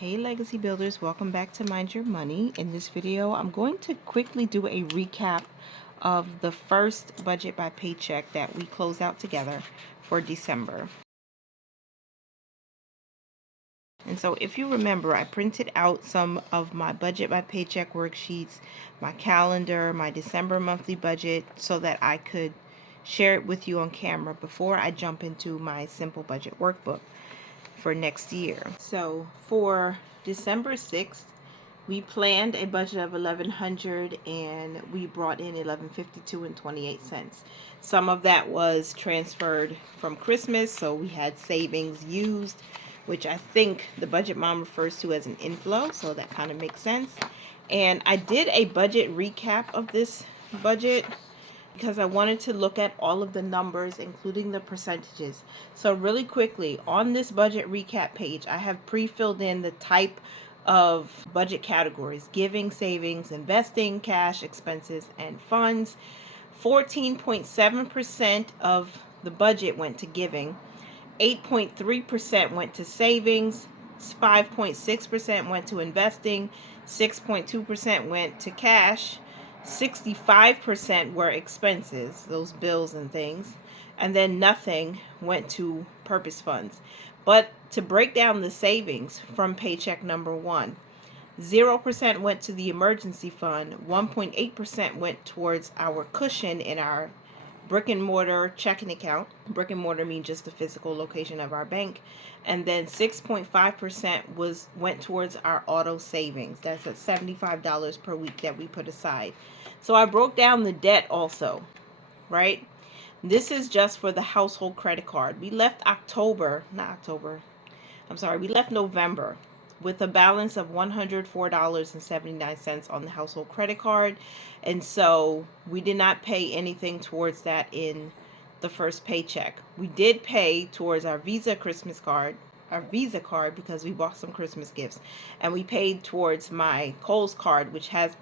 Hey Legacy Builders, welcome back to Mind Your Money. In this video, I'm going to quickly do a recap of the first budget by Paycheck that we closed out together for December. And so if you remember, I printed out some of my budget by Paycheck worksheets, my calendar, my December monthly budget, so that I could share it with you on camera before I jump into my simple budget workbook for next year. So for December 6th, we planned a budget of $1,100 and we brought in $1,152.28. Some of that was transferred from Christmas, so we had savings used, which I think the budget mom refers to as an inflow, so that kind of makes sense. And I did a budget recap of this budget because I wanted to look at all of the numbers, including the percentages. So really quickly, on this budget recap page, I have pre-filled in the type of budget categories: giving, savings, investing, cash, expenses, and funds. 14.7% of the budget went to giving, 8.3% went to savings, 5.6% went to investing, 6.2% went to cash, 65% were expenses, those bills and things, and then nothing went to purpose funds. But to break down the savings from paycheck number one, 0% went to the emergency fund, 1.8% went towards our cushion in our brick and mortar checking account. Brick and mortar means just the physical location of our bank. And then 6.5% went towards our auto savings. That's at $75 per week that we put aside. So I broke down the debt also, right? This is just for the household credit card. We left we left November with a balance of $104.79 on the household credit card. And so we did not pay anything towards that in the first paycheck. We did pay towards our Visa card because we bought some Christmas gifts. And we paid towards my Kohl's card, which had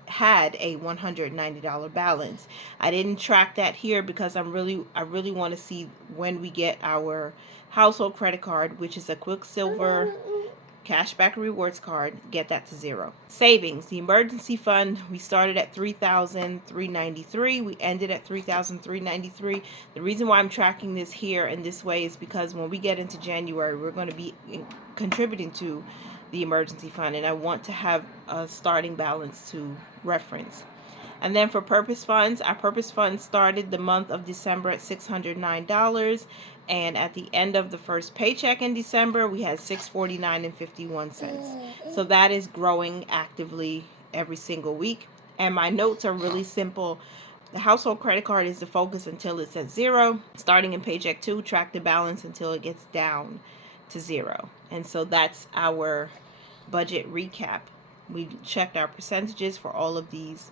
a $190 balance. I didn't track that here because I really want to see when we get our household credit card, which is a Quicksilver cashback rewards card, get that to zero. Savings, the emergency fund, we started at $3,393. We ended at $3,393. The reason why I'm tracking this here in this way is because when we get into January, we're going to be contributing to the emergency fund, and I want to have a starting balance to reference. And then for purpose funds, our purpose fund started the month of December at $609. And at the end of the first paycheck in December, we had $649.51. So that is growing actively every single week. And my notes are really simple. The household credit card is the focus until it's at zero. Starting in paycheck 2, track the balance until it gets down to zero. And so that's our budget recap. We checked our percentages for all of these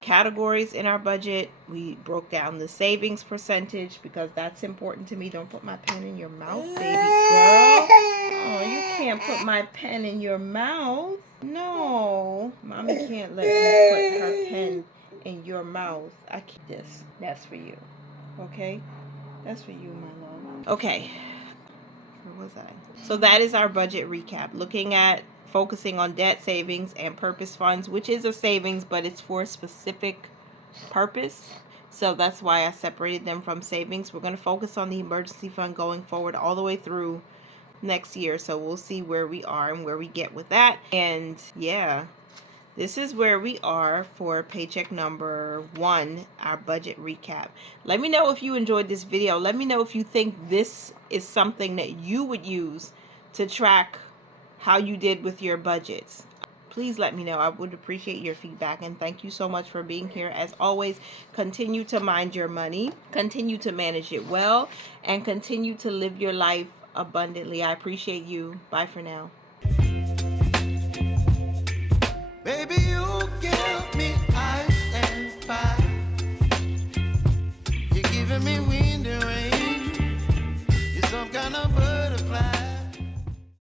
categories in our budget. We broke down the savings percentage because that's important to me. Don't put my pen in your mouth, baby girl. Oh, you can't put my pen in your mouth. No, mommy can't let you put her pen in your mouth. I keep this. That's for you. Okay? That's for you, my love. Okay. Where was I? So that is our budget recap. Looking at focusing on debt, savings, and purpose funds, which is a savings, but it's for a specific purpose. So that's why I separated them from savings. We're going to focus on the emergency fund going forward all the way through next year. So we'll see where we are and where we get with that. And yeah, this is where we are for paycheck number 1, our budget recap. Let me know if you enjoyed this video. Let me know if you think this is something that you would use to track how you did with your budgets. Please let me know. I would appreciate your feedback, and thank you so much for being here. As always, continue to mind your money, continue to manage it well, and continue to live your life abundantly. I appreciate you. Bye for now.